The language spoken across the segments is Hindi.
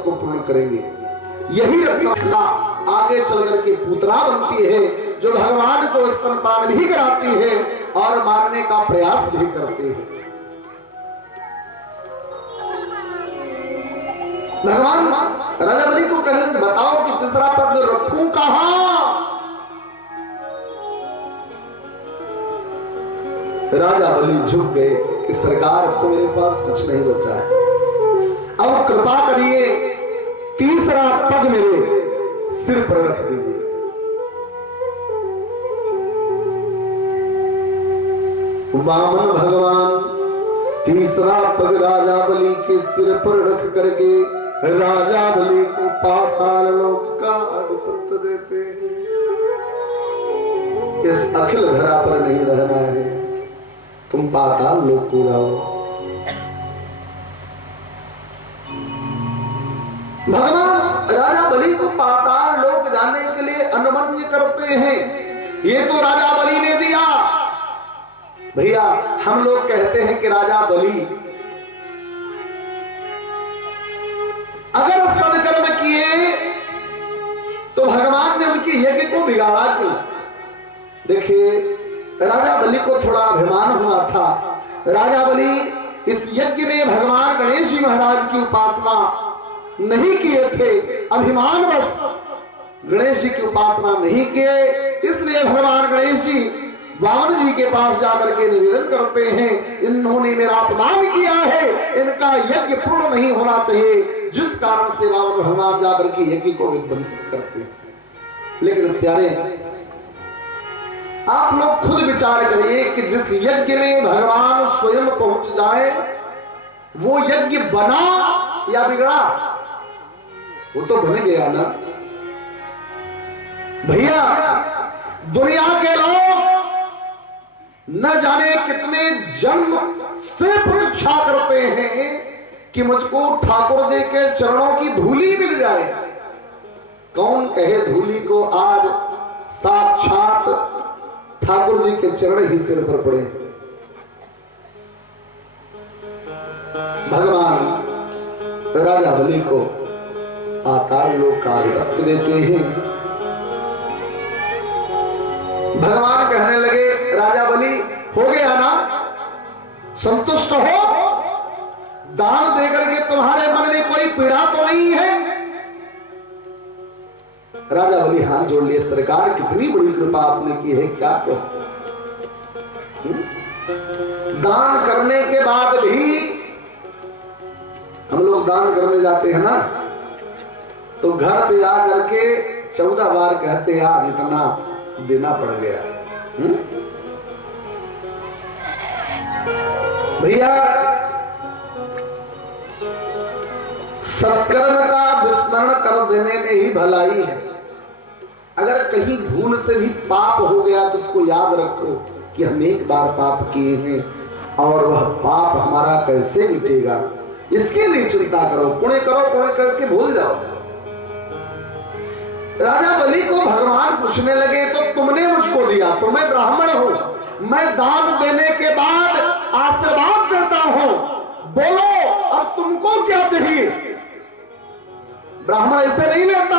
मनोरथ को पूर्ण करेंगे। यही रत्ना आगे चल करके पूतना बनती है, जो भगवान को स्तनपान भी कराती है और मारने का प्रयास भी करते हैं। भगवान राजा बलि को कहने बताओ कि तीसरा पद रखूं कहां? राजा बलि झुक गए कि सरकार तो मेरे पास कुछ नहीं बचा है, अब कृपा करिए तीसरा पग मेरे सिर पर रख दीजिए। वामन भगवान तीसरा पग राजा बलि के सिर पर रख करके राजा बलि को पाताल लोक का अधिपत्य देते हैं। इस अखिल धरा पर नहीं रहना है, तुम पाताल लोक को जाओ। भगवान राजा बलि को पाताल लोक जाने के लिए अनुमन्य करते हैं। ये तो राजा बलि ने दिया। भैया हम लोग कहते हैं कि राजा बलि अगर सदकर्म किए तो भगवान ने उनके यज्ञ को बिगाड़ा क्यों? देखिए राजा बलि को थोड़ा अभिमान हुआ था। राजा बलि इस यज्ञ में भगवान गणेश जी महाराज की उपासना नहीं किए थे, अभिमानवश गणेश जी की उपासना नहीं किए, इसलिए भगवान गणेश जी वामन जी के पास जाकर के निवेदन करते हैं, इन्होंने मेरा अपमान किया है, इनका यज्ञ पूर्ण नहीं होना चाहिए, जिस कारण से वामन भगवान जाकर के यज्ञ को विध्वंसित करते हैं। लेकिन प्यारे आप लोग खुद विचार करिए कि जिस यज्ञ में भगवान स्वयं पहुंच जाए वो यज्ञ बना या बिगड़ा? वो तो बन गया ना भैया। दुनिया के लोग न जाने कितने जन्म से प्रतीक्षा करते हैं कि मुझको ठाकुर जी के चरणों की धूली मिल जाए। कौन कहे धूली को? आज साक्षात ठाकुर जी के चरण ही सिर पर पड़े। भगवान राजा बलि को पाताल लोक का अधिपत्य देते हैं। भगवान कहने लगे राजा बलि हो गया ना, संतुष्ट हो? दान देकर के तुम्हारे मन में कोई पीड़ा तो नहीं है? राजा बलि हाथ जोड़ लिए, सरकार कितनी बड़ी कृपा आपने की है, क्या कहो। दान करने के बाद भी हम लोग दान करने जाते हैं ना, तो घर पे जा करके 14 बार कहते हैं आज इतना देना पड़ गया। भैया सत्कर्म का विस्मरण कर देने में ही भलाई है। अगर कहीं भूल से भी पाप हो गया तो उसको याद रखो कि हम एक बार पाप किए हैं और वह पाप हमारा कैसे मिटेगा, इसके लिए चिंता करो। पुण्य करो, पुण्य करके भूल जाओ। राजा बलि को भगवान पूछने लगे तो तुमने मुझको दिया, तो मैं ब्राह्मण हूं, मैं दान देने के बाद आशीर्वाद देता हूं, बोलो अब तुमको क्या चाहिए? ब्राह्मण ऐसे नहीं लेता,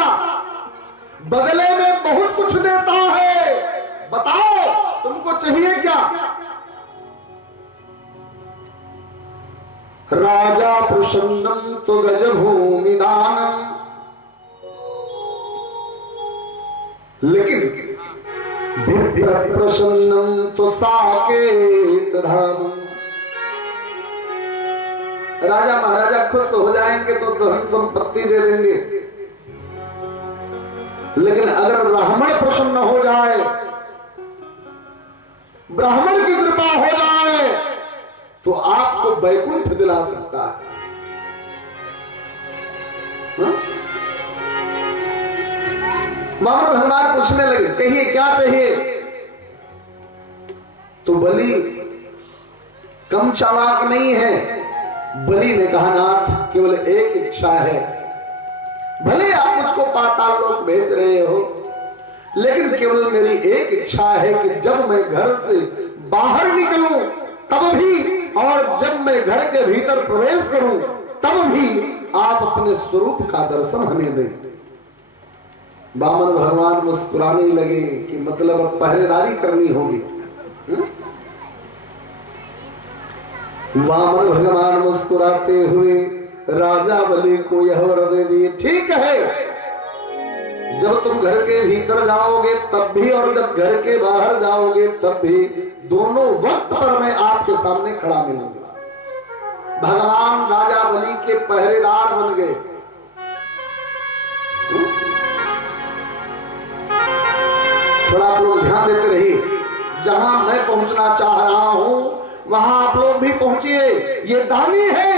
बदले में बहुत कुछ देता है। बताओ तुमको चाहिए क्या? राजा प्रसन्नम तो गज भूमि दानम, लेकिन विप्र प्रसन्नम तो साकेत धाम। राजा महाराजा खुश हो जाएंगे तो धन संपत्ति दे देंगे, लेकिन अगर ब्राह्मण प्रसन्न हो जाए, ब्राह्मण की कृपा हो जाए तो आपको वैकुंठ दिला सकता है। वामन भगवान पूछने लगे कहिए क्या चाहिए? तो बलि कम चालाक नहीं है। बलि ने कहा नाथ केवल एक इच्छा है, भले आप मुझको पाताल लोक भेज रहे हो, लेकिन केवल मेरी एक इच्छा है कि जब मैं घर से बाहर निकलूं तब भी, और जब मैं घर के भीतर प्रवेश करूं तब भी आप अपने स्वरूप का दर्शन हमें दें। वामन भगवान मुस्कुराने लगे कि मतलब अब पहरेदारी करनी होगी। वामन भगवान मुस्कुराते हुए राजा बलि को यह वर दे दिए, ठीक है, जब तुम घर के भीतर जाओगे तब भी और जब घर के बाहर जाओगे तब भी, दोनों वक्त पर मैं आपके सामने खड़ा मिलूंगा। भगवान राजा बलि के पहरेदार बन गए। थोड़ा आप लोग ध्यान देते रहिए, जहां मैं पहुंचना चाह रहा हूं वहां आप लोग भी पहुंचिए। ये दानी है,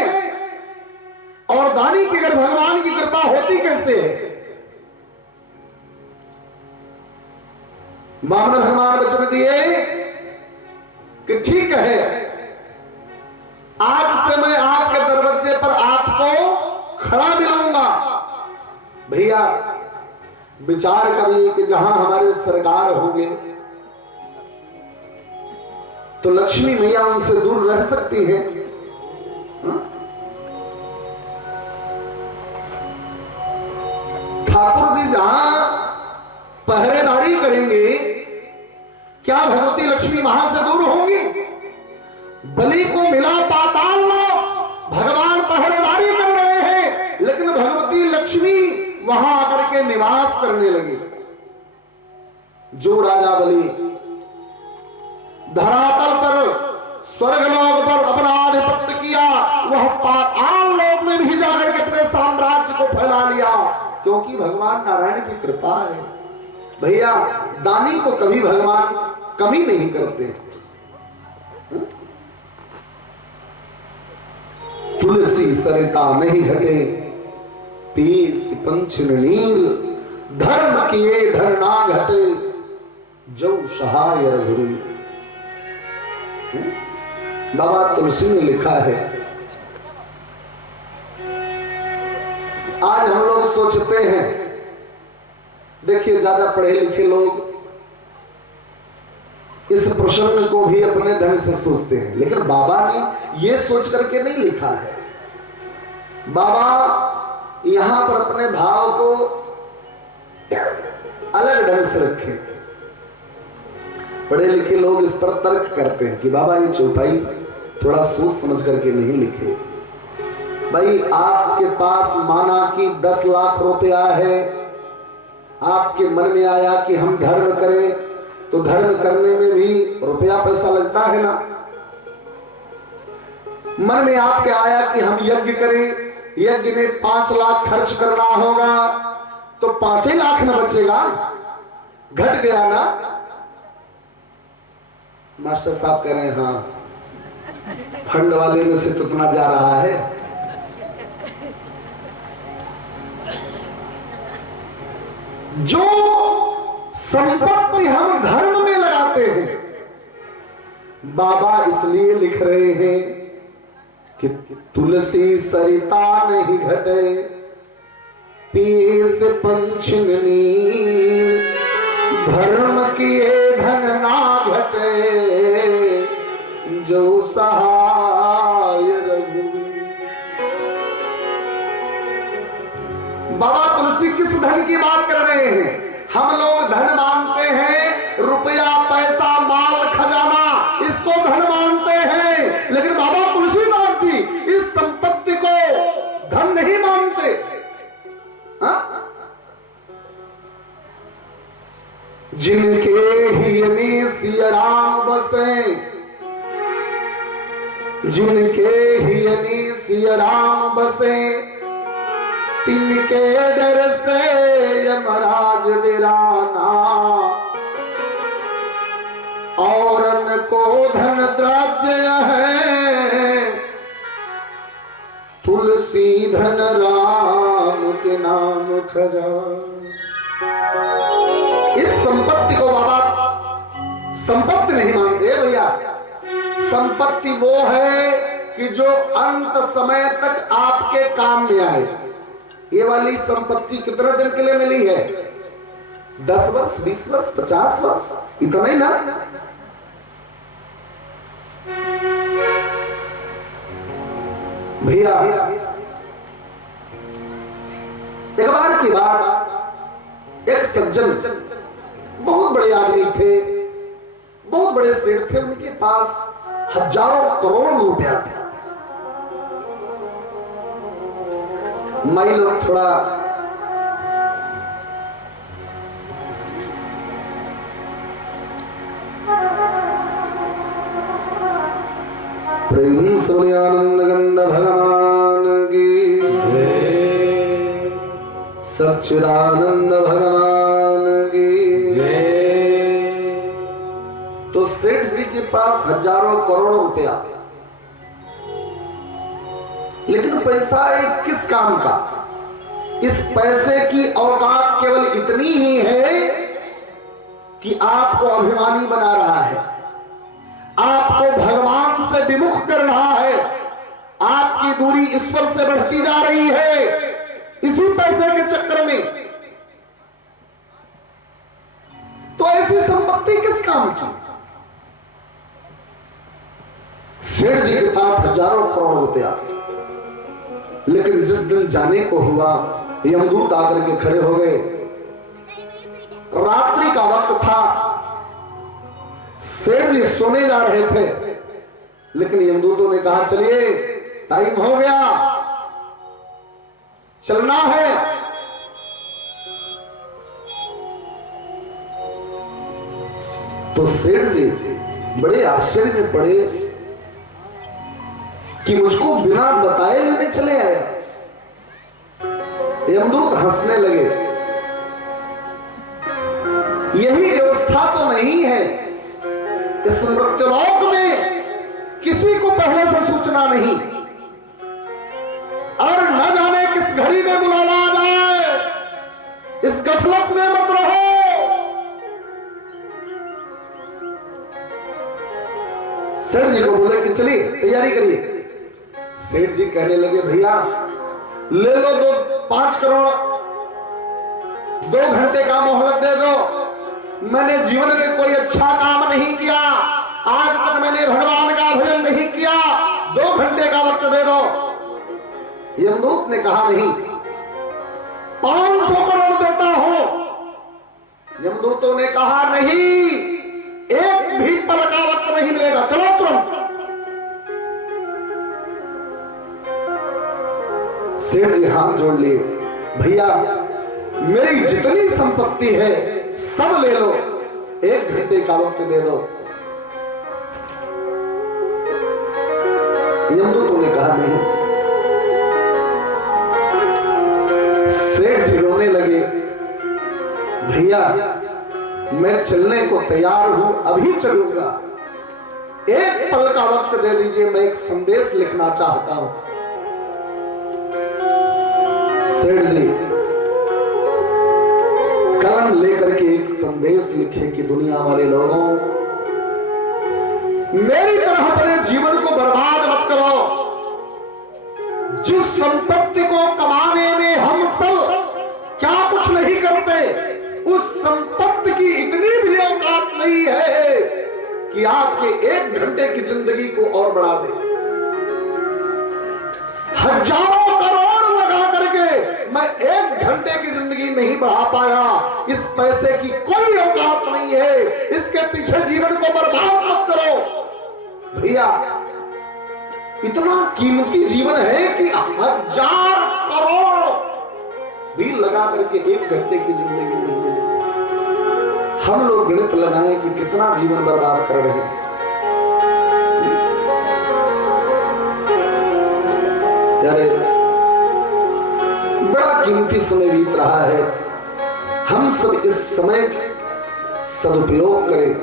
और दानी की अगर भगवान की कृपा होती कैसे है। वामन भगवान वचन दिए कि ठीक है, आज से मैं आपके दरवाजे पर आपको खड़ा मिलूंगा। भैया विचार करिए कि जहां हमारे सरकार होंगे तो लक्ष्मी मैया उनसे दूर रह सकती है। ठाकुर जी जहां पहरेदारी करेंगे, क्या भगवती लक्ष्मी वहां से दूर होंगी? बलि को मिला पाताल लोक, भगवान पहरेदारी कर रहे हैं, लेकिन भगवती लक्ष्मी वहां आकर के निवास करने लगे। जो राजा बलि धरातल पर स्वर्गलोक पर अपना आधिपत्य किया, वह पाताल लोक में भी जाकर के अपने साम्राज्य को फैला लिया, क्योंकि भगवान नारायण की कृपा है। भैया दानी को कभी भगवान कमी नहीं करते। तुलसी सरिता नहीं हटे, पीस पंचन नील, धर्म किए धर ना घटे, जो सहाय रघुरी। बाबा तुलसी ने लिखा है, आज हम लोग सोचते हैं, देखिए ज्यादा पढ़े लिखे लोग इस प्रसंग को भी अपने ढंग से सोचते हैं, लेकिन बाबा ने ये सोच करके नहीं लिखा है। बाबा यहां पर अपने भाव को अलग ढंग से रखे। पढ़े लिखे लोग इस पर तर्क करते हैं कि बाबा ये चौपाई थोड़ा सोच समझ करके नहीं लिखे। भाई आपके पास माना कि 10 लाख रुपया है, आपके मन में आया कि हम धर्म करें, तो धर्म करने में भी रुपया पैसा लगता है ना। मन में आपके आया कि हम यज्ञ करें, यज्ञ में 5 लाख खर्च करना होगा, तो 5 ही लाख ना बचेगा, घट गया ना। मास्टर साहब कह रहे हैं हाँ, फंड वाले में से कितना जा रहा है। जो संपत्ति हम धर्म में लगाते हैं, बाबा इसलिए लिख रहे हैं कि तुलसी सरिता नहीं घटे, पीस पंचन नील, धर्म किए धन ना घटे, जो सहाय रघुवीर। बाबा तुलसी किस धन की बात कर रहे हैं? हम लोग धन मानते हैं, रुपया पैसा माल खजाना, इसको धन मानते हैं, लेकिन बाबा तुलसीदास जी इस संपत्ति को धन नहीं मानते। हा? जिनके हियनी सिया राम बसे, जिनके हियनी सिया राम बसे, तिनके डर से यमराज डराना, औरन को धन द्रव्य है, तुलसी धन राम के नाम खजाना। इस संपत्ति को बाबा संपत्ति नहीं मानते भैया। संपत्ति वो है कि जो अंत समय तक आपके काम में आए। ये वाली संपत्ति कितने दिन के लिए मिली है? 10 वर्ष, 20 वर्ष, 50 वर्ष, इतना ही ना। भैया एक बार की बात, एक सज्जन बहुत बड़े आदमी थे, बहुत बड़े सेठ थे, उनके पास हजारों करोड़ रुपया था। माई लोग थोड़ा प्रेम सोनियानंद गंध भगवान की, सच्चिदानंद भगवान की। तो सेठ जी के पास हजारों करोड़ रुपया, लेकिन पैसा एक किस काम का? इस पैसे की औकात केवल इतनी ही है कि आपको अभिमानी बना रहा है, आपको भगवान से विमुख कर रहा है, आपकी दूरी ईश्वर से बढ़ती जा रही है इसी पैसे के चक्कर में। तो ऐसी संपत्ति किस काम की? सेठ जी के पास हजारों करोड़ रुपया, लेकिन जिस दिन जाने को हुआ, यमदूत आकर के खड़े हो गए। रात्रि का वक्त था, सेठ जी सोने जा रहे थे, लेकिन यमदूतों ने कहा चलिए टाइम हो गया, चलना है। तो सेठ जी बड़े आश्चर्य में पड़े कि मुझको बिना बताए लेने चले आए। यमदूत हंसने लगे, यही व्यवस्था तो नहीं है, इस मृत्युलोक में किसी को पहले से सूचना नहीं, और न जाने किस घड़ी में बुलावा आ जाए, इस गफलत में मत रहो। सेठ जी को बोले कि चलिए तैयारी करिए। सेठ जी कहने लगे भैया ले लो 5 करोड़, 2 घंटे का मोहलत दे दो। मैंने जीवन में कोई अच्छा काम नहीं किया, आज तक मैंने भगवान का भजन नहीं किया, 2 घंटे का वक्त दे दो। यमदूत ने कहा नहीं, 500 करोड़ देता हूं। यमदूतों ने कहा नहीं, एक भी पल का वक्त नहीं मिलेगा, चलो तुरंत। सेठ जी हाथ जोड़ लिए, भैया मेरी जितनी संपत्ति है सब ले लो, 1 घंटे का वक्त दे दो। यमदूतों ने कहा नहीं। सेठ जी रोने लगे, भैया मैं चलने को तैयार हूं, अभी चलूंगा, 1 पल का वक्त दे दीजिए, मैं एक संदेश लिखना चाहता हूं। सेठ जी कलम लेकर के एक संदेश लिखे कि दुनिया वाले लोगों, मेरी तरह अपने जीवन को बर्बाद मत करो। जिस संपत्ति को कमाने में हम सब क्या कुछ नहीं करते, उस संपत्ति की इतनी भी औकात नहीं है कि आपके 1 घंटे की जिंदगी को और बढ़ा दे। हजारों करोड़ लगा करके मैं 1 घंटे की जिंदगी नहीं बढ़ा पाया, इस पैसे की कोई औकात नहीं है, इसके पीछे जीवन को बर्बाद मत करो। भैया इतना कीमती जीवन है कि 1000 करोड़ भी लगा करके 1 घंटे की जिंदगी नहीं मिली। हम लोग गणित लगाएं कि कितना जीवन बर्बाद कर रहे हैं। यारे बड़ा कीमती समय बीत रहा है, हम सब इस समय सदुपयोग करें,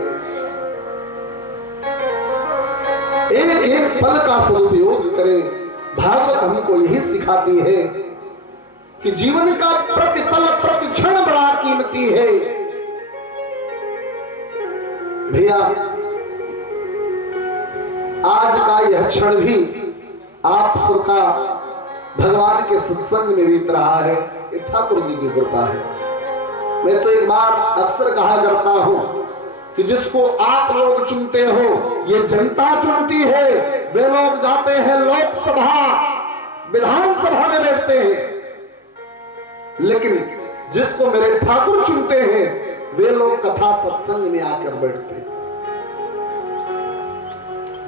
एक पल का सदुपयोग करें। भागवत हमको यही सिखाती है कि जीवन का प्रतिपल प्रतिक्षण बड़ा कीमती है। भैया आज का यह क्षण भी आप सबका भगवान के सत्संग में बीत रहा है, ये ठाकुर जी की कृपा है। मैं तो एक बात अक्सर कहा करता हूं कि जिसको आप लोग चुनते हो ये जनता चुनती है। वे लोग जाते हैं लोकसभा विधानसभा में बैठते हैं, लेकिन जिसको मेरे ठाकुर चुनते हैं वे लोग कथा सत्संग में आकर बैठते हैं।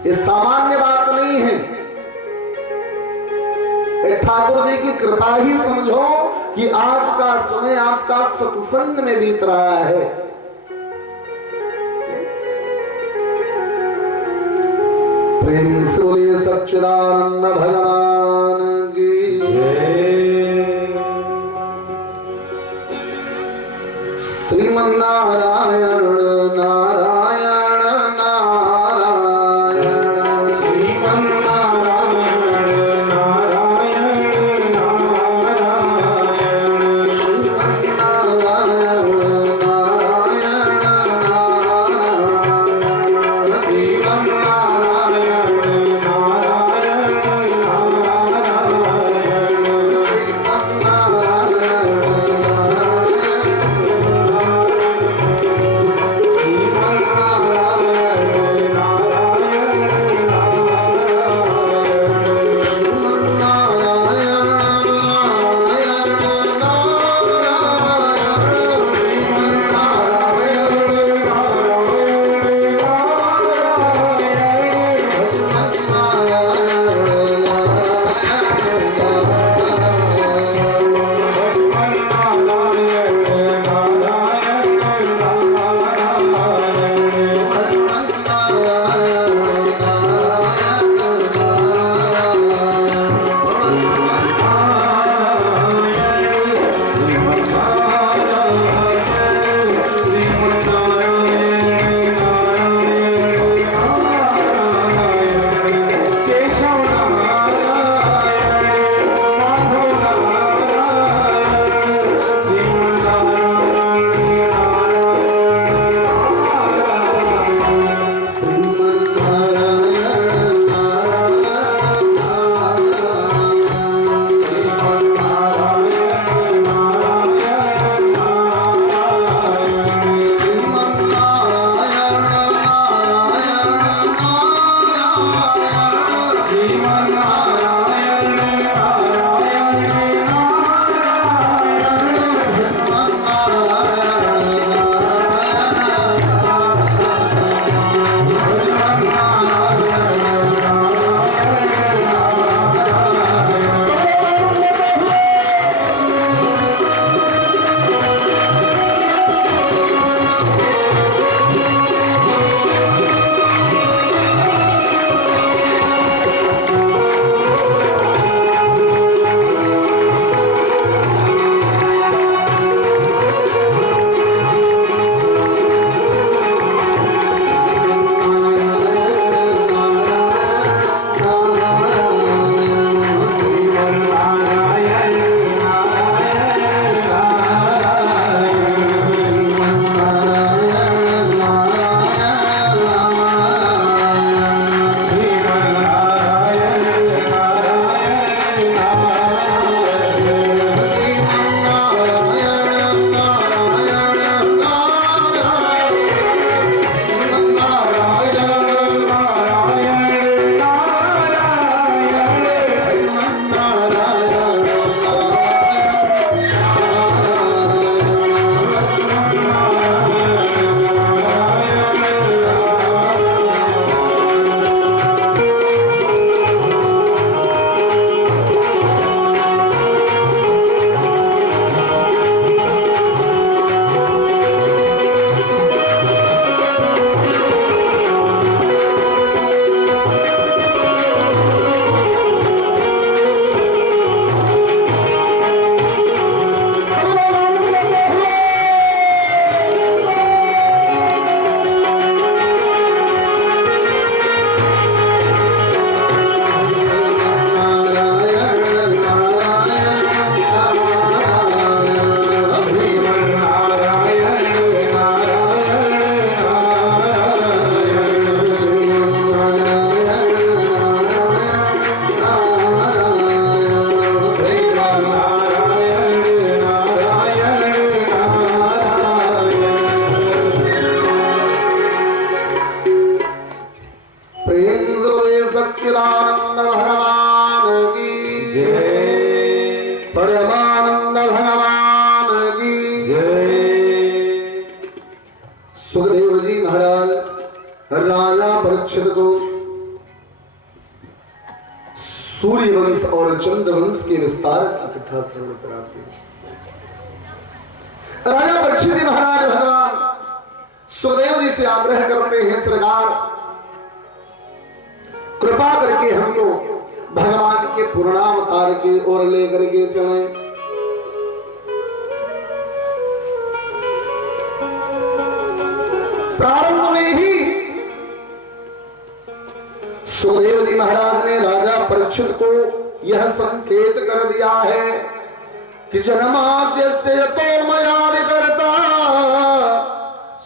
ये सामान्य बात नहीं है, ठाकुर जी की कृपा ही समझो कि आज का समय आपका सत्संग में बीत रहा है। प्रेम से बोलिए सच्चिदानंद भगवान की जय। श्रीमन्नारायण नारायण नारायण श्रीमन्नारायण नारायण नारायण श्रीमन्नारायण नारायण नारायण श्रीमन्नारायण नारायण नारायण सूर्य वंश और चंद्र वंश के विस्तार की कथा श्रवण कराते हैं। राजा परीक्षित जी महाराज भगवान सुखदेव जी से आग्रह करते हैं, सरकार कृपा करके हमको भगवान के पूर्णावतार की ओर लेकर के चलें। प्रारंभ में ही सुखदेव जी महाराज ने राजा परीक्षित को यह संकेत कर दिया है कि जन्माद्यस्य यतो मयादि कर्ता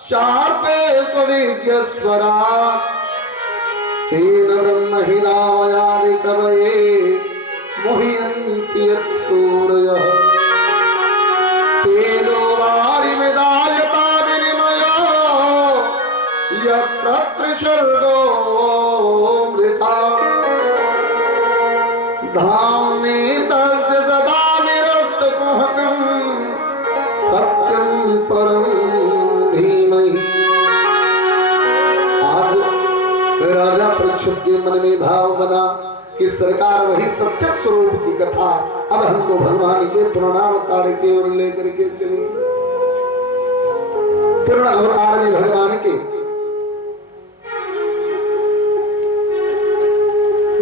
शार्ते स्वेद्य स्वरा तेन ब्रह्म हि नामयादि कवये मुह्यन्ति यत्सूरयः तेनो वारिमिदायता विनिमयो यत्र त्रिशर्गो धामने तस्य सदा निरस्तकुहकं सत्यं परं धीमहि। आज राजा परीक्षित के मन में भाव बना कि सरकार वही सत्य स्वरूप की कथा अब हमको भगवान के पूर्णावतार की ओर लेकर के चली। पूर्ण अवतार में भगवान के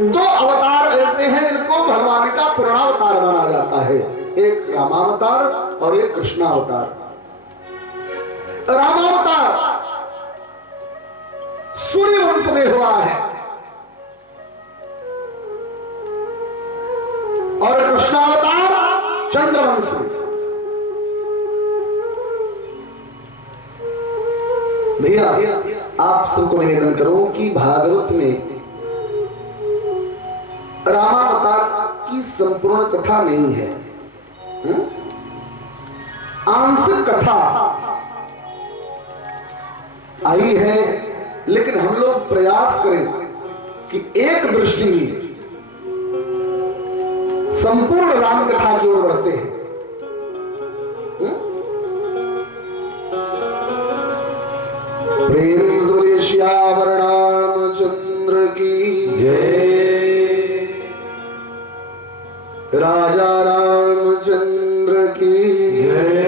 दो अवतार ऐसे हैं जिनको भगवान का पूर्णावतार माना जाता है, एक रामावतार और एक कृष्णावतार। रामावतार सूर्य वंश में हुआ है और कृष्णावतार चंद्रवंश में। भैया आप सबको निवेदन करो कि भागवत में रामावतार की संपूर्ण कथा नहीं है, आंशिक कथा आई है, लेकिन हम लोग प्रयास करें कि एक दृष्टि में संपूर्ण राम कथा की ओर बढ़ते हैं। प्रेम से श्याम रामचंद्र की जय, राजा रामचंद्र की जय।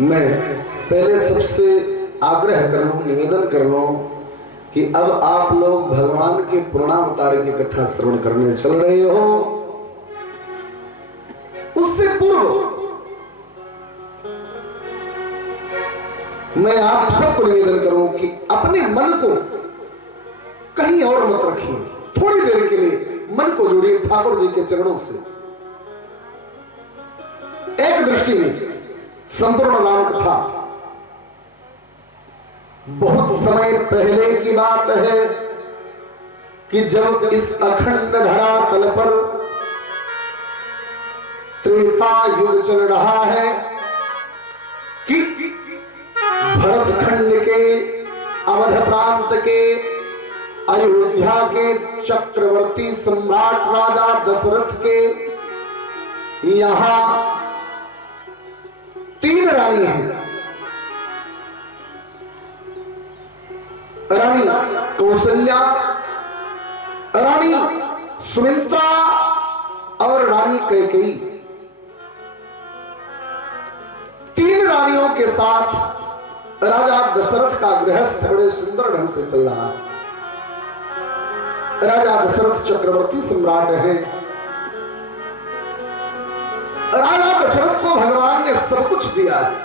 मैं पहले सबसे आग्रह कर लूं, निवेदन कर लूं कि अब आप लोग भगवान के पूर्णावतार की कथा श्रवण करने चल रहे हो। उससे पूर्व मैं आप सबको निवेदन करूं कि अपने मन को कहीं और मत रखिए, थोड़ी देर के लिए मन को जोड़िए ठाकुर जी के चरणों से। एक दृष्टि में संपूर्ण राम कथा बहुत समय पहले की बात है कि जब इस अखंड धरातल पर त्रेता युग चल रहा है कि भरत खंड के अवध प्रांत के अयोध्या के चक्रवर्ती सम्राट राजा दशरथ के यहां 3 रानी हैं। रानी कौशल्या, रानी सुमित्रा और रानी कैकेयी। 3 रानियों के साथ राजा दशरथ का गृहस्थ बड़े सुंदर ढंग से चल रहा है। राजा दशरथ चक्रवर्ती सम्राट है। राजा दशरथ को भगवान ने सब कुछ दिया है।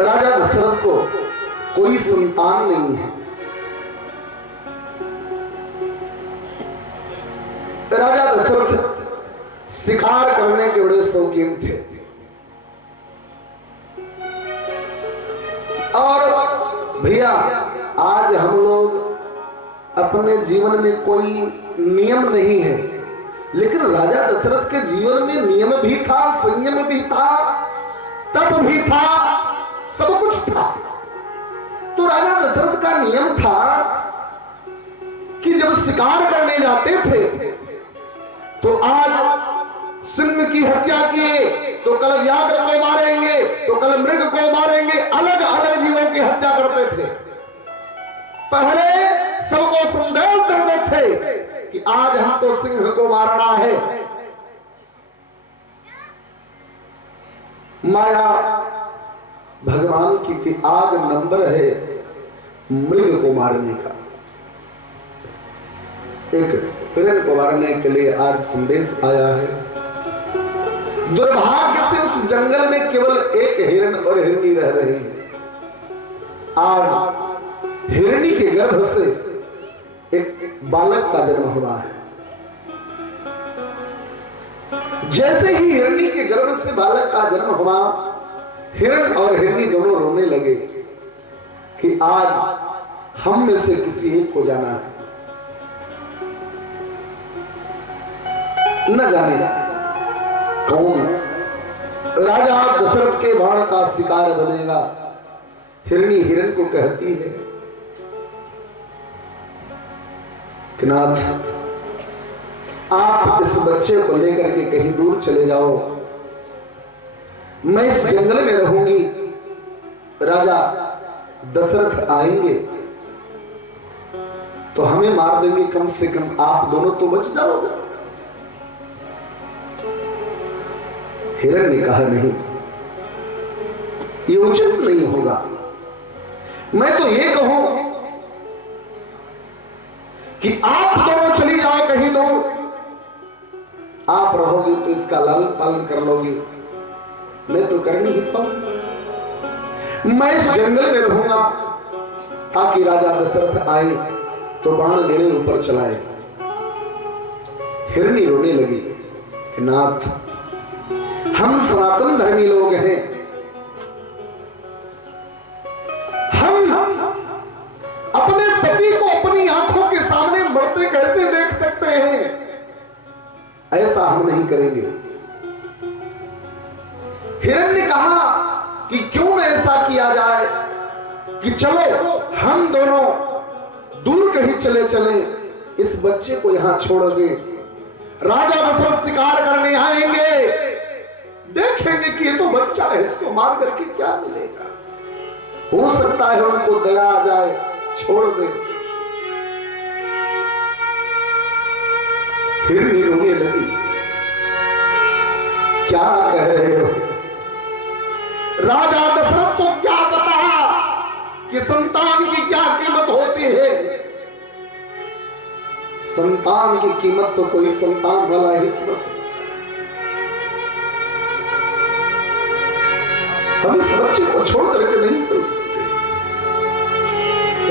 राजा दशरथ को कोई संतान नहीं है। राजा दशरथ शिकार करने के बड़े शौकीन थे और भैया आज हम लोग अपने जीवन में कोई नियम नहीं है, लेकिन राजा दशरथ के जीवन में नियम भी था, संयम भी था, तप भी था, सब कुछ था। तो राजा दशरथ का नियम था कि जब शिकार करने जाते थे तो आज सिंह की हत्या किए तो कल व्याघ्र को मारेंगे, तो कल मृग को मारेंगे, अलग अलग जीवों की हत्या करते थे। पहले सबको संदेश देते थे कि आज हमको सिंह को मारना है। माया भगवान की कि आज नंबर है मृग को मारने का। एक हिरण को मारने के लिए आज संदेश आया है। दुर्भाग्य से उस जंगल में केवल एक हिरण और हिरनी रह रही है। आज हिरनी के गर्भ से एक बालक का जन्म हुआ है। जैसे ही हिरनी के गर्भ से बालक का जन्म हुआ, हिरण और हिरनी दोनों रोने लगे कि आज हम में से किसी एक को जाना है। न जाने कौन राजा दशरथ के बाण का शिकार बनेगा। हिरनी हिरण को कहती है कि नाथ, आप इस बच्चे को लेकर के कहीं दूर चले जाओ, मैं इस जंगल में रहूंगी। राजा दशरथ आएंगे तो हमें मार देंगे, कम से कम आप दोनों तो बच जाओगे। हिरण ने कहा नहीं, ये उचित नहीं होगा। मैं तो ये कहूं कि आप दोनों चली जाओ कहीं दूर, आप रहोगे तो इसका लालन पालन कर लोगे, मैं तो कर नहीं पाऊंगा। मैं इस जंगल में रहूंगा ताकि राजा दशरथ आए तो बाण मेरे ऊपर चलाए। हिरनी रोने लगी, नाथ, हम सनातन धर्मी लोग हैं, हम अपने पति को अपनी आंखों के सामने मरते कैसे देख सकते हैं? ऐसा हम नहीं करेंगे। हिरण ने कहा कि क्यों न ऐसा किया जाए कि चलो हम दोनों दूर कहीं चले चले, इस बच्चे को यहां छोड़ दे। राजा दशरथ शिकार करने आएंगे, देखेंगे कि ये तो बच्चा है, इसको मार करके क्या मिलेगा। हो सकता है उनको दया आ जाए, छोड़ दे। हिरनी रोने लगी, क्या कह रहे हो? राजा दशरथ को क्या पता कि संतान की क्या कीमत होती है? संतान की कीमत तो कोई संतान वाला ही समझ सकता। हम इस बच्चे को छोड़ करके नहीं चल सकते।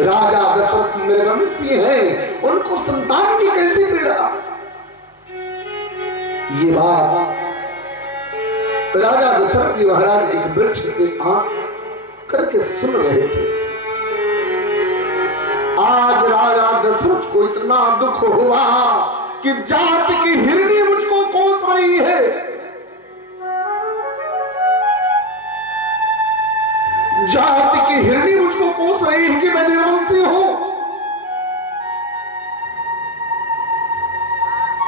राजा दशरथ निर्वंशी हैं, उनको संतान की कैसी पीड़ा। ये बात राजा दशरथ जी महाराज एक वृक्ष से आंख करके सुन रहे थे। आज राजा दशरथ को इतना दुख हुआ कि जात की हिरनी मुझको कोस रही है। जात की हिरनी मुझको कोस रही है कि मैं निर्वंशी हूं।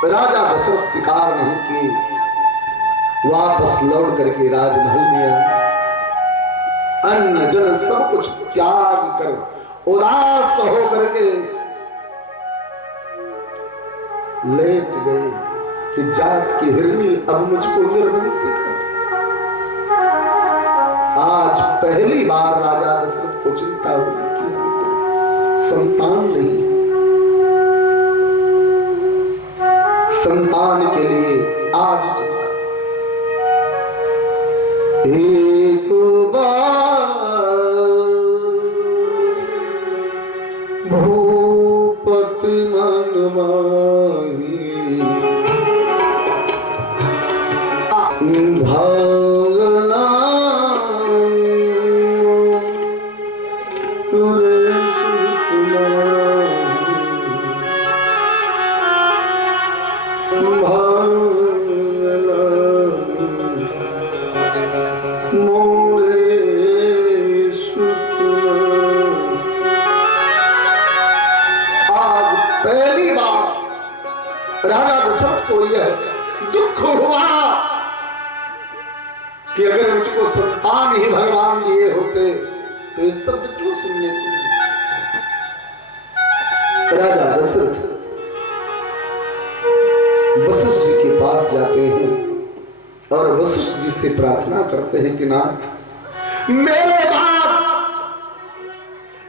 राजा दशरथ शिकार नहीं किए, वापस लौट करके राजमहल में आए। अन्न जन सब कुछ त्याग कर उदास हो करके लेट गए कि जात की हिरनी अब मुझको निर्वंशी कर। आज पहली बार राजा दशरथ को चिंता हुई कि हमको संतान नहीं। संतान के लिए आज चिंता। एक बार भूपति मन माही भागना राजा दशरथ को यह दुख हुआ कि अगर मुझको संतान ही भगवान दिए होते तो ये शब्द क्यों सुनने को। राजा दशरथ वशिष्ठ जी के पास जाते हैं और वशिष्ठ जी से प्रार्थना करते हैं कि नाथ, मेरे बाद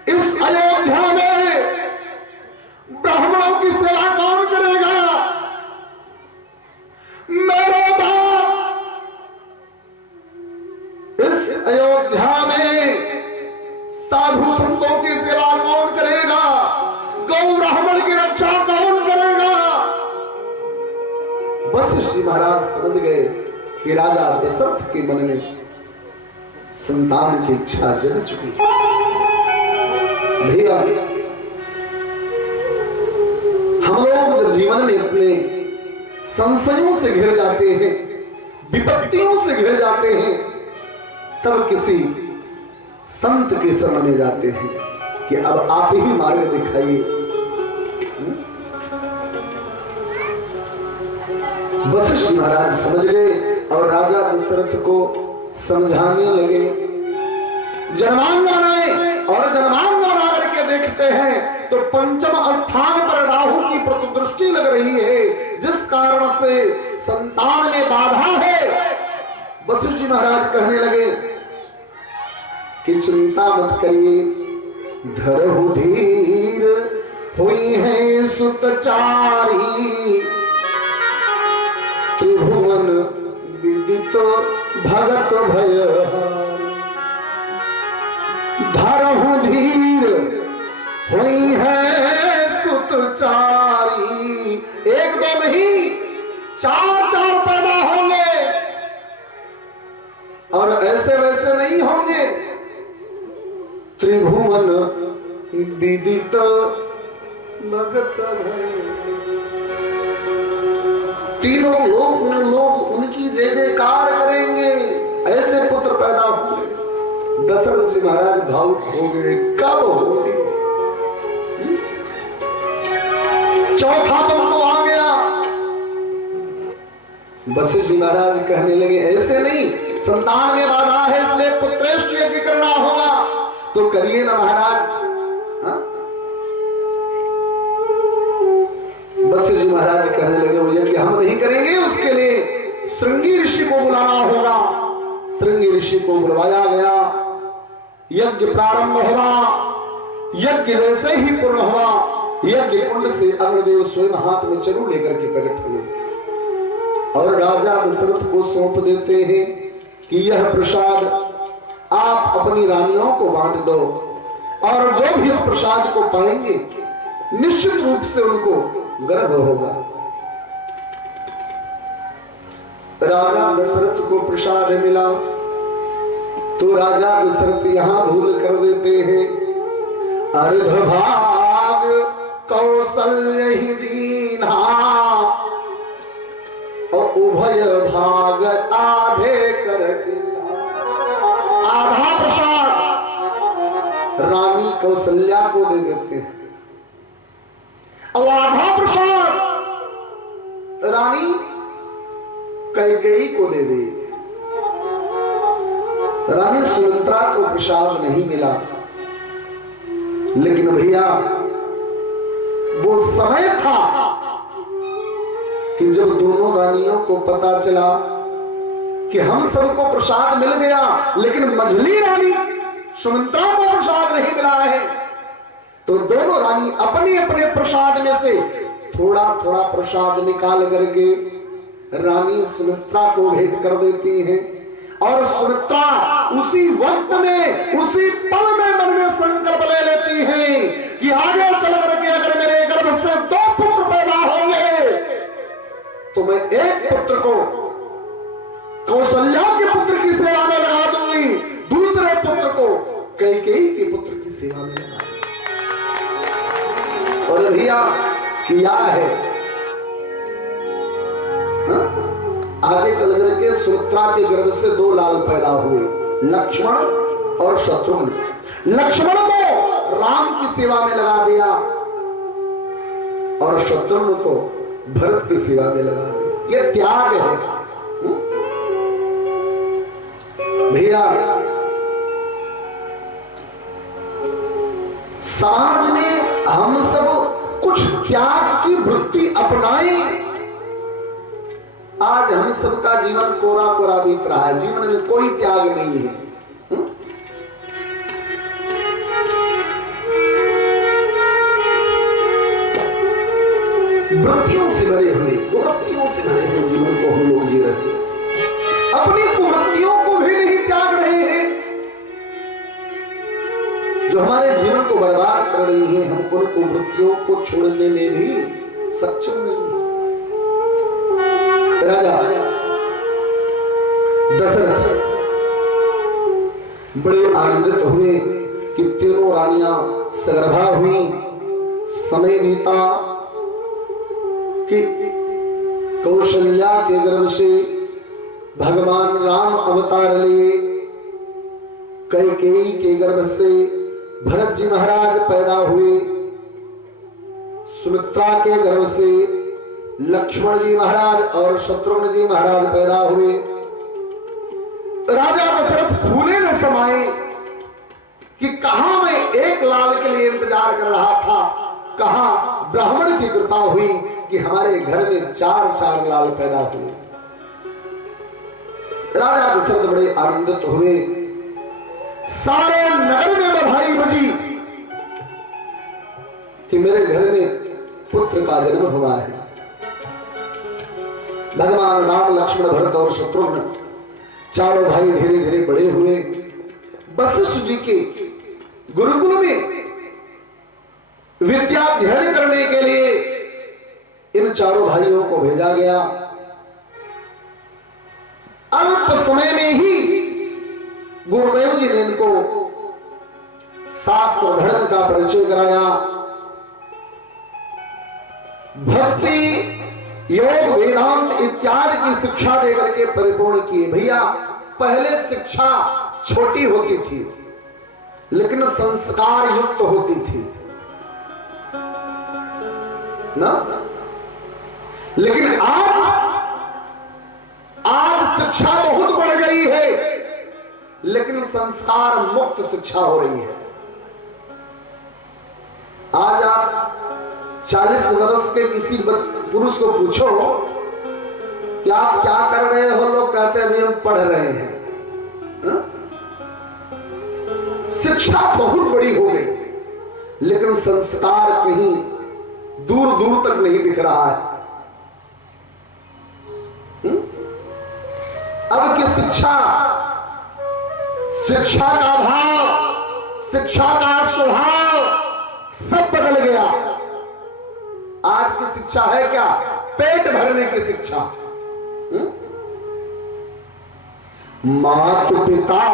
इस अयोध्या में ब्राह्मणों की सेवा कौन करेगा? मेरे बाद इस अयोध्या में साधु संतों की सेवा कौन करेगा? गौ ब्राह्मण की रक्षा कौन करेगा? वशिष्ठ जी महाराज समझ गए कि राजा दशरथ के मन में संतान की इच्छा जग चुकी। भैया, हम लोग जब जीवन में अपने संशयों से घिर जाते हैं, विपत्तियों से घिर जाते हैं, तब किसी संत के शरण में जाते हैं कि अब आप ही मार्ग दिखाइए। वशिष्ठ महाराज समझ गए और राजा दशरथ को समझाने लगे। जन्मांग बनाए और जन्मांग बना करके देखते हैं तो पंचम स्थान पर राहु की प्रतिदृष्टि लग रही है, जिस कारण से संतान में बाधा है। वशिष्ठ जी महाराज कहने लगे कि चिंता मत करिए, धरहु धीर हुई है सुतचारी, त्रिभुवन विदित भगत भय, धरहु धीर हुई है सुतचारी। एक दो नहीं, चार चार पैदा होंगे और ऐसे वैसे नहीं होंगे। त्रिभुवन विदित भगत भय, तीनों लोग उनकी जय जयकार करेंगे, ऐसे पुत्र पैदा हुए। दशरथ जी महाराज भावुक हो गए, कब होंगे? चौथा पल तो आ गया। वशिष्ठ जी महाराज कहने लगे ऐसे नहीं, संतान में बाधा है इसलिए पुत्रेष्ठ यज्ञ करना होगा, तो करिए ना महाराज। वशिष्ठ जी महाराज कहने लगे वो यज्ञ हम नहीं करेंगे, उसके लिए श्रृंगी ऋषि को बुलाना होगा। श्रृंगी ऋषि को बुलवाया गया, यज्ञ प्रारंभ हुआ। यज्ञ जैसे ही पूर्ण हुआ, यज्ञ कुंड से अग्निदेव स्वयं हाथ में चरु लेकर के प्रकट हुए और राजा दशरथ को सौंप देते हैं कि यह प्रसाद आप अपनी रानियों को बांट दो और जो भी इस प्रसाद को पाएंगे निश्चित रूप से उनको गर्व होगा। राजा दशरथ को प्रसाद मिला तो राजा दशरथ यहां भूल कर देते हैं, अर्धभाग कौशल्य ही दीना और उभय भाग आधे करके। आधा प्रसाद रानी कौशल्या को दे देते हैं और आधा प्रसाद रानी कैकेयी को दे दे। रानी सुमित्रा को प्रसाद नहीं मिला, लेकिन भैया वो समय था कि जब दोनों रानियों को पता चला कि हम सबको प्रसाद मिल गया लेकिन मझली रानी सुमित्रा को प्रसाद नहीं मिला है, तो दोनों रानी अपने अपने प्रसाद में से थोड़ा थोड़ा प्रसाद निकाल करके रानी सुमित्रा को भेंट कर देती हैं और सुमित्रा उसी वक्त में उसी पल में मन में संकल्प ले लेती है कि आगे चल करके अगर मेरे गर्भ से 2 पुत्र पैदा होंगे तो मैं एक पुत्र को कौशल्या के पुत्र की सेवा में लगा दूंगी, दूसरे पुत्र को कैकेयी के पुत्र की सेवा में लगा दूंगी। और भैया किया है आगे चल करके सुमित्रा के गर्भ से 2 लाल पैदा हुए, लक्ष्मण और शत्रुघ्न। लक्ष्मण को राम की सेवा में लगा दिया और शत्रुघ्न को भरत की सेवा में लगा दिया। ये त्याग है। भैया समाज में हम सब कुछ त्याग की वृत्ति अपनाएं। आज हम सबका जीवन कोरा कोरा बीत रहा है, जीवन में कोई त्याग नहीं है। वृत्तियों से भरे हुए, कुवृत्तियों से भरे हुए जीवन को हम लोग जी रहे हैं। अपनी कुवृत्तियों को भी नहीं त्याग रहे हैं जो हमारे जीवन को बर्बाद कर रही है। हम उन कुवृत्तियों को छोड़ने में भी सक्षम नहीं है। राजा दशरथ बड़े आनंदित हुए कि तीनों रानियां सगर्भा हुई। समय बीता कि कौशल्या के गर्भ से भगवान राम अवतार लिए, कैकेयी के गर्भ से भरत जी महाराज पैदा हुए, सुमित्रा के गर्भ से लक्ष्मण जी महाराज और शत्रुघ्न जी महाराज पैदा हुए। राजा दशरथ फूले न समाये कि कहां मैं एक लाल के लिए इंतजार कर रहा था, कहां ब्राह्मण की कृपा हुई कि हमारे घर में 4 लाल पैदा हुए। राजा दशरथ बड़े आनंदित हुए। सारे नगर में बधाई बजी कि मेरे घर में पुत्र का जन्म हुआ है। भगवान राम, लक्ष्मण, भरत और शत्रुघ्न चारों भाई धीरे धीरे बड़े हुए। वशिष्ठ जी के गुरुकुल में विद्या अध्ययन करने के लिए इन चारों भाइयों को भेजा गया। अल्प समय में ही गुरुदेव जी ने इनको शास्त्र धर्म का परिचय कराया। भक्ति, योग, वेदांत इत्यादि की शिक्षा देकर के परिपूर्ण किए। भैया पहले शिक्षा छोटी होती थी लेकिन संस्कार युक्त होती थी ना। लेकिन आज शिक्षा बहुत बढ़ गई है लेकिन संस्कार मुक्त शिक्षा हो रही है। आज आप 40 वर्ष के किसी पुरुष को पूछो कि आप क्या कर रहे हो, लोग कहते हैं हम पढ़ रहे हैं। शिक्षा बहुत बड़ी हो गई लेकिन संस्कार कहीं दूर दूर तक नहीं दिख रहा है। अब की शिक्षा का भाव, शिक्षा का स्वभाव सब बदल गया। आज की शिक्षा है क्या? पेट भरने की शिक्षा। मात पिता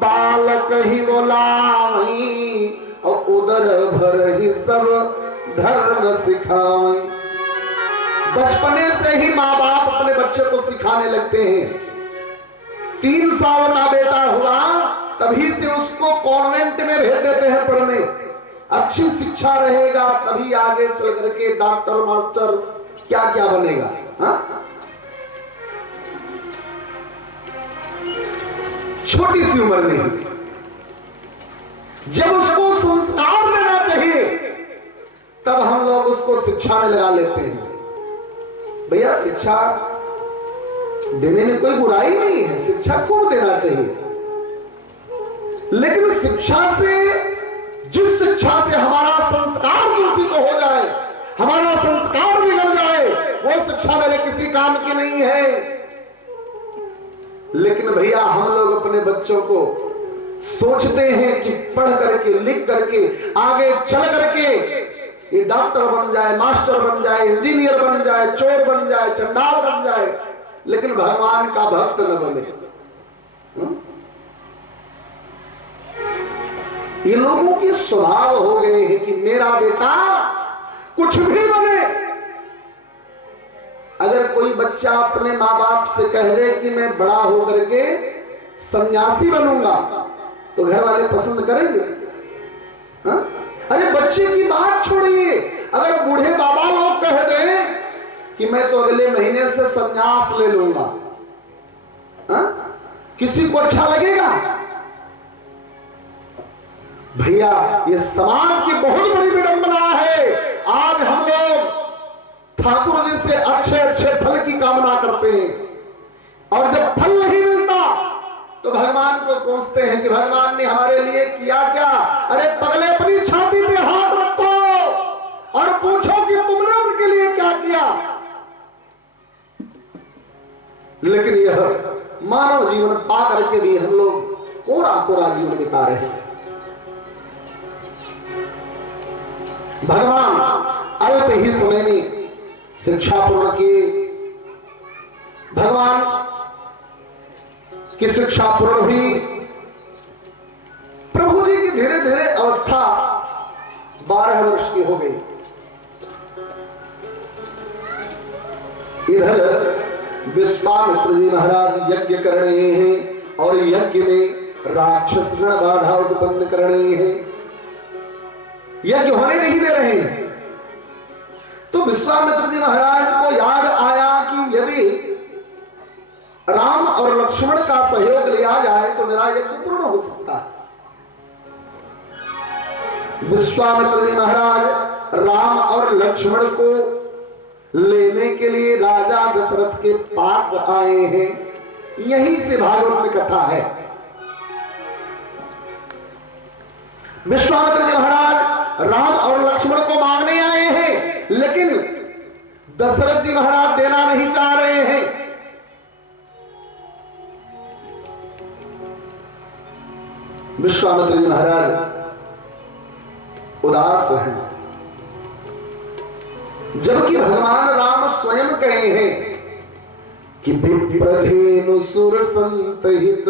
बालक ही बोलाई और उदर भर ही सब धर्म सिखाए। बचपने से ही माँ बाप अपने बच्चे को सिखाने लगते हैं। 3 साल का बेटा हुआ तभी से उसको कॉन्वेंट में भेज देते हैं पढ़ने। अच्छी शिक्षा रहेगा तभी आगे चल करके डॉक्टर, मास्टर क्या क्या बनेगा। छोटी सी उम्र में जब उसको संस्कार देना चाहिए तब हम लोग उसको शिक्षा में लगा लेते हैं। भैया शिक्षा देने में कोई बुराई नहीं है, शिक्षा खूब देना चाहिए। लेकिन शिक्षा से, जिस शिक्षा से हमारा संस्कार दूषित हो जाए, हमारा संस्कार बिगड़ जाए, वो शिक्षा मेरे किसी काम की नहीं है। लेकिन भैया हम लोग अपने बच्चों को सोचते हैं कि पढ़ करके, लिख करके, आगे चल करके ये डॉक्टर बन जाए, मास्टर बन जाए, इंजीनियर बन जाए, चोर बन जाए, चंडाल बन जाए, लेकिन भगवान का भक्त न बने। ये लोगों के स्वभाव हो गए हैं कि मेरा बेटा कुछ भी बने। अगर कोई बच्चा अपने माँ बाप से कह दे कि मैं बड़ा होकर के सन्यासी बनूंगा तो घर वाले पसंद करेंगे? अरे बच्चे की बात छोड़िए, अगर बूढ़े बाबा लोग कह दें कि मैं तो अगले महीने से संन्यास ले लूंगा। किसी को अच्छा लगेगा? भैया ये समाज की बहुत बड़ी विडंबना है। आज हम लोग ठाकुर जी से अच्छे अच्छे फल की कामना करते हैं और जब फल नहीं मिलता तो भगवान को कोसते हैं कि भगवान ने हमारे लिए किया क्या। अरे पगले, अपनी छाती पे हाथ रखो और पूछो कि तुमने उनके लिए क्या किया। लेकिन यह मानव जीवन पा करके भी हम लोग कोरा कोरा जीवन बिता रहे हैं। भगवान अल्प ही समय में शिक्षा पूर्ण किए। भगवान की शिक्षा पूर्ण हुई। प्रभु जी की धीरे धीरे अवस्था 12 वर्ष की हो गई। इधर विश्वामित्र जी महाराज यज्ञ कर रहे हैं और यज्ञ में राक्षस गण बाधा उत्पन्न कर रहे हैं, यज्ञ होने नहीं दे रहे हैं। तो विश्वामित्र जी महाराज को याद आया कि यदि राम और लक्ष्मण का सहयोग लिया जाए तो मेरा यज्ञ पूर्ण हो सकता है। विश्वामित्र जी महाराज राम और लक्ष्मण को लेने के लिए राजा दशरथ के पास आए हैं। यहीं से भागवत में कथा है। विश्वामित्र जी महाराज राम और लक्ष्मण को मांगने आए हैं, लेकिन दशरथ जी महाराज देना नहीं चाह रहे हैं। विश्वामित्र जी महाराज उदास हैं, जबकि भगवान राम स्वयं कहे हैं कि विप्रधेनु सुर संतहित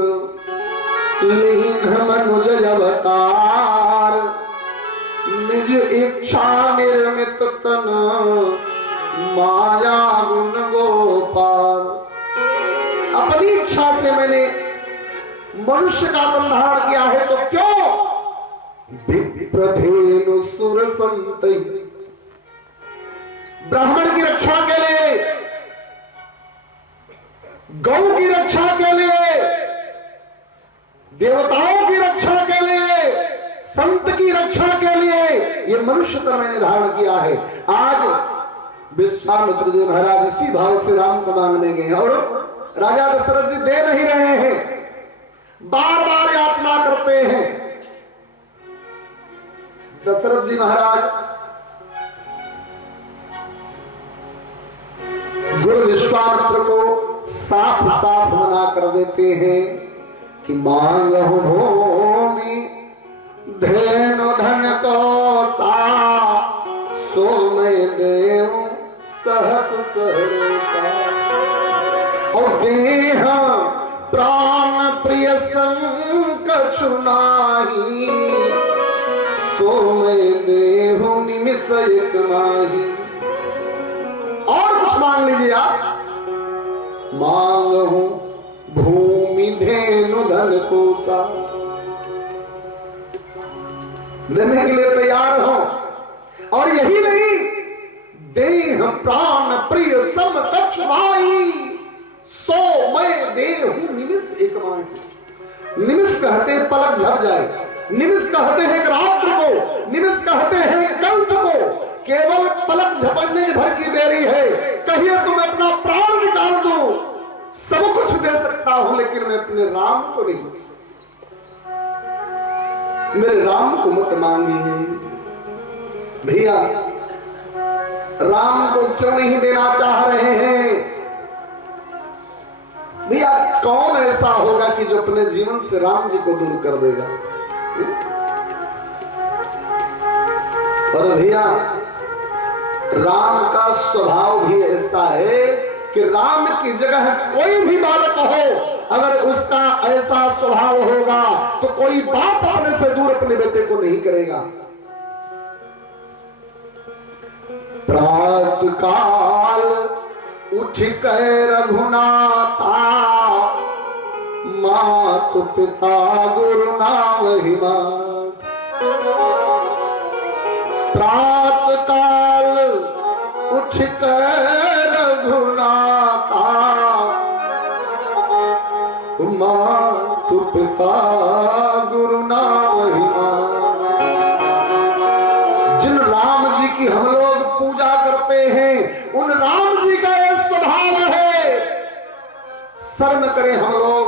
लीन मनुज अवतार, निज इच्छा निर्मित तन माया गुण गोपाल। अपनी इच्छा से मैंने मनुष्य का तन धारण किया है, तो क्यों? विप्रधेनु सुर संतहित, ब्राह्मण की रक्षा के लिए, गौ की रक्षा के लिए, देवताओं की रक्षा के लिए, संत की रक्षा के लिए ये मनुष्य तन मैंने धारण किया है। आज विश्वामित्र जी महाराज इसी भाव से राम को मांगने गए और राजा दशरथ जी दे नहीं रहे हैं, बार बार याचना करते हैं। दशरथ जी महाराज गुरु विश्वामित्र को साफ साफ मना कर देते हैं कि मांगहु भूमि धेनु धन को सा, सो मैं देव सहस सहसा। और देह प्राण प्रिय संग कछुनाही, सो मैं देव निमिष एक माही। और कुछ मांग लीजिए आप। मांगहु भूमि धेनु धन कोसा, लेने के लिए तैयार हो। और यही नहीं, देह प्राण प्रिय सम कछ भाई, सो मैं देहु निमिष एक माही। निमिष कहते हैं पलक झप जाए, निमिष कहते हैं एक रात्र को, निमिष कहते हैं कल्प को। केवल पलक झपकने भर की देरी है। कहिए तो मैं अपना प्राण निकाल दूं, सब कुछ दे सकता हूं, लेकिन मैं अपने राम को नहीं दे सकता। मेरे राम को मत मांगिए। भैया राम को क्यों नहीं देना चाह रहे हैं? भैया कौन ऐसा होगा कि जो अपने जीवन से राम जी को दूर कर देगा? और भैया राम का स्वभाव भी ऐसा है कि राम की जगह कोई भी बालक हो, अगर उसका ऐसा स्वभाव होगा तो कोई बाप अपने से दूर अपने बेटे को नहीं करेगा। प्रातः काल उठ कर रघुनाथा, मातु पिता गुरु नाम हिमा। प्रातः काल उठ कर पिता गुरु ना महिमा। जिन राम जी की हम लोग पूजा करते हैं उन राम जी का यह स्वभाव है, शर्म करें हम लोग।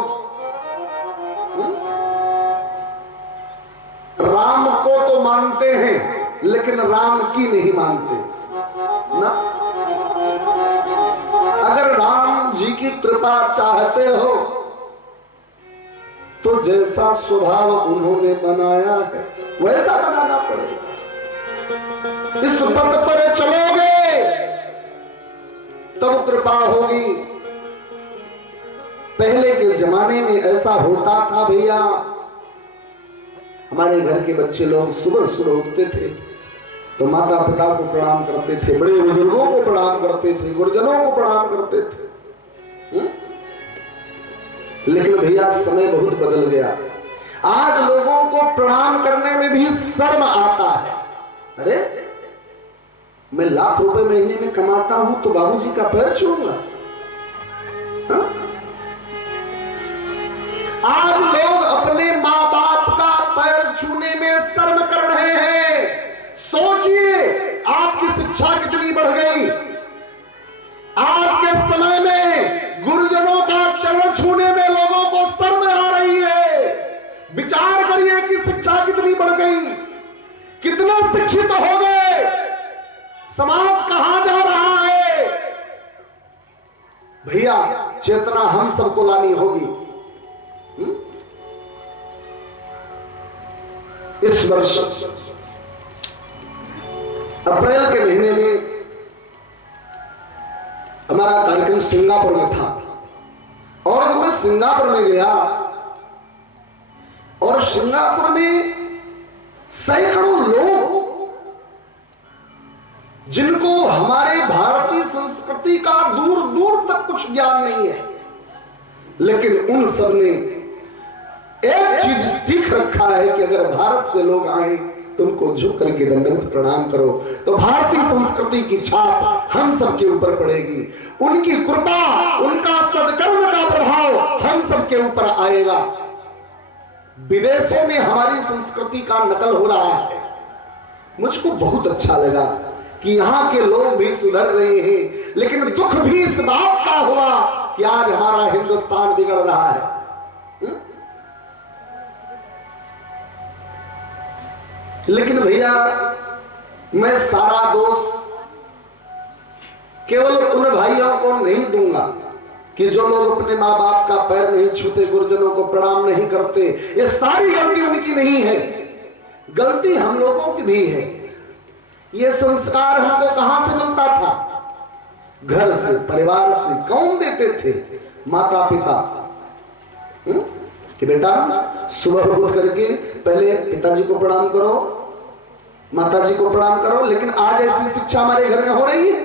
राम को तो मानते हैं लेकिन राम की नहीं मानते ना। अगर राम जी की कृपा चाहते हो तो जैसा स्वभाव उन्होंने बनाया है वैसा बनाना पड़ेगा। इस पथ पर चलोगे तब कृपा होगी। पहले के जमाने में ऐसा होता था भैया, हमारे घर के बच्चे लोग सुबह सुबह उठते थे तो माता पिता को प्रणाम करते थे, बड़े बुजुर्गों को प्रणाम करते थे, गुरुजनों को प्रणाम करते थे। लेकिन भैया समय बहुत बदल गया। आज लोगों को प्रणाम करने में भी शर्म आता है। अरे मैं लाख रुपए महीने में कमाता हूं तो बाबूजी का पैर छूऊंगा? आज लोग अपने माँ बाप का पैर छूने में शर्म कर रहे हैं। सोचिए आपकी शिक्षा कितनी बढ़ गई। आज के समय में गुरुजनों का चरण छूने में लोगों को शर्म आ रही है। विचार करिए कि शिक्षा कितनी बढ़ गई, कितना शिक्षित हो गए, समाज कहां जा रहा है। भैया चेतना हम सबको लानी होगी। इस वर्ष अप्रैल के महीने में हमारा कार्यक्रम सिंगापुर में था और जब मैं सिंगापुर में गया और सिंगापुर में सैकड़ों लोग जिनको हमारे भारतीय संस्कृति का दूर दूर तक कुछ ज्ञान नहीं है, लेकिन उन सब ने एक चीज सीख रखा है कि अगर भारत से लोग आए तो उनको झुक करके दंडवत प्रणाम करो, तो भारतीय संस्कृति की छाप हम सबके ऊपर पड़ेगी। उनकी कृपा, उनका सद्कर्म का प्रभाव हम सबके ऊपर आएगा। विदेशों में हमारी संस्कृति का नकल हो रहा है। मुझको बहुत अच्छा लगा कि यहाँ के लोग भी सुधर रहे हैं, लेकिन दुख भी इस बात का हुआ कि आज हमारा हिंदुस्तान बिगड़ रहा है। लेकिन भैया मैं सारा दोष केवल उन भाइयों को नहीं दूंगा कि जो लोग अपने माँ बाप का पैर नहीं छूते, गुरुजनों को प्रणाम नहीं करते। ये सारी गलती उनकी नहीं है, गलती हम लोगों की भी है। ये संस्कार हमको कहां से मिलता था? घर से, परिवार से। कौन देते थे? माता पिता। कि बेटा सुबह उठ करके पहले पिताजी को प्रणाम करो, माताजी को प्रणाम करो। लेकिन आज ऐसी शिक्षा हमारे घर में हो रही है।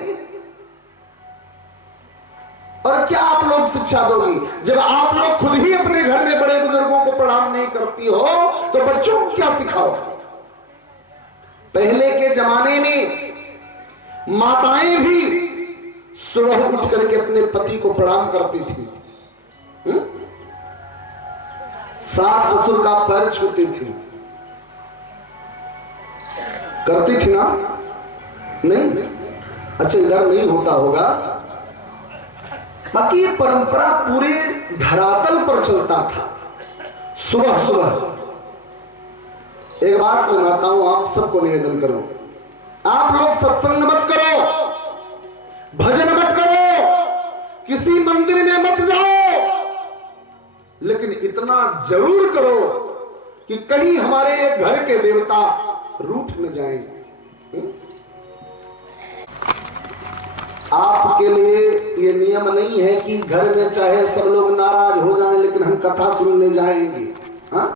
और क्या आप लोग शिक्षा दोगी जब आप लोग खुद ही अपने घर में बड़े बुजुर्गों को प्रणाम नहीं करती हो तो बच्चों को क्या सिखाओ? पहले के जमाने में माताएं भी सुबह उठ करके अपने पति को प्रणाम करती थी, सास ससुर का पैर छूती थी, करती थी ना? नहीं? अच्छा इधर नहीं होता होगा, बाकी ये परंपरा पूरे धरातल पर चलता था। सुबह सुबह एक बात मैं कहता हूं, आप सबको निवेदन करो, आप लोग सत्संग मत करो, भजन मत करो, किसी मंदिर में मत जाओ, लेकिन इतना जरूर करो कि कहीं हमारे घर के देवता रूठ न जाएं। आपके लिए ये नियम नहीं है कि घर में चाहे सब लोग नाराज हो जाएं लेकिन हम कथा सुनने जाएंगे।